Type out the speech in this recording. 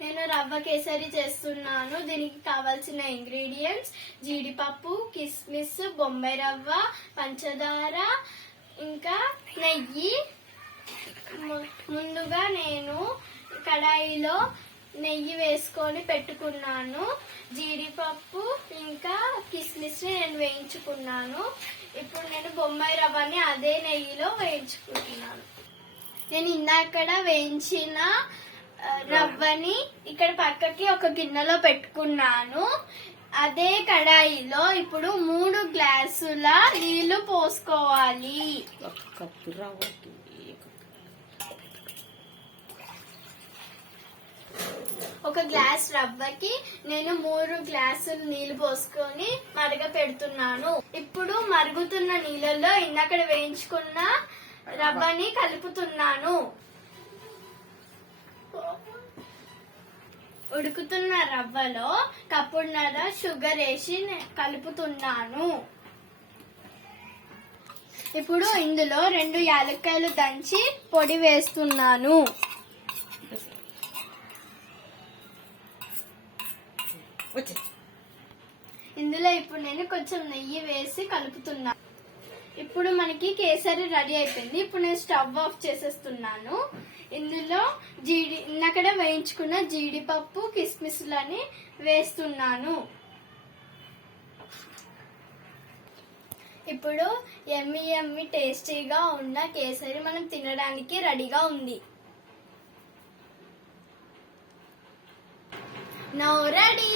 నేను రవ్వ కేసరి చేస్తున్నాను. దీనికి కావాల్సిన ఇంగ్రీడియంట్స్ జీడిపప్పు, కిస్మిస్, బొంబాయి రవ్వ, పంచదార, ఇంకా నెయ్యి. ముందుగా నేను కడాయిలో నెయ్యి వేసుకొని పెట్టుకున్నాను. జీడిపప్పు ఇంకా కిస్మిస్ నేను వేయించుకున్నాను. ఇప్పుడు నేను బొంబాయి రవ్వని అదే నెయ్యిలో వేయించుకుంటున్నాను. నేను ఇందాక వేయించిన రవ్వని ఇక్కడ పక్కకి ఒక గిన్నెలో పెట్టుకున్నాను. అదే కడాయిలో ఇప్పుడు 3 గ్లాసుల నీళ్లు పోసుకోవాలి. ఒక గ్లాస్ రవ్వకి నేను 3 గ్లాసులు నీళ్లు పోసుకొని మరగ పెడుతున్నాను. ఇప్పుడు మరుగుతున్న నీళ్ళలో ఇందాక వేయించుకున్న రవ్వని కలుపుతున్నాను. ఉడుకుతున్న రవ్వలో కప్పున్నర షుగర్ వేసి కలుపుతున్నాను. ఇప్పుడు ఇందులో 2 యాలక్కాయలు దంచి పొడి వేస్తున్నాను. ఇందులో ఇప్పుడు నేను కొంచెం నెయ్యి వేసి కలుపుతున్నాను. ఇప్పుడు మనకి కేసరి రెడీ అయిపోయింది. ఇప్పుడు నేను స్టవ్ ఆఫ్ చేసేస్తున్నాను. ఇందులో ఇందాక వేయించుకున్న జీడిపప్పు, కిస్మిస్లని వేస్తున్నాను. ఇప్పుడు యమ్మీ యమ్మీ టేస్టీగా ఉన్న కేసరి మనం తినడానికి రెడీగా ఉంది. Now ready.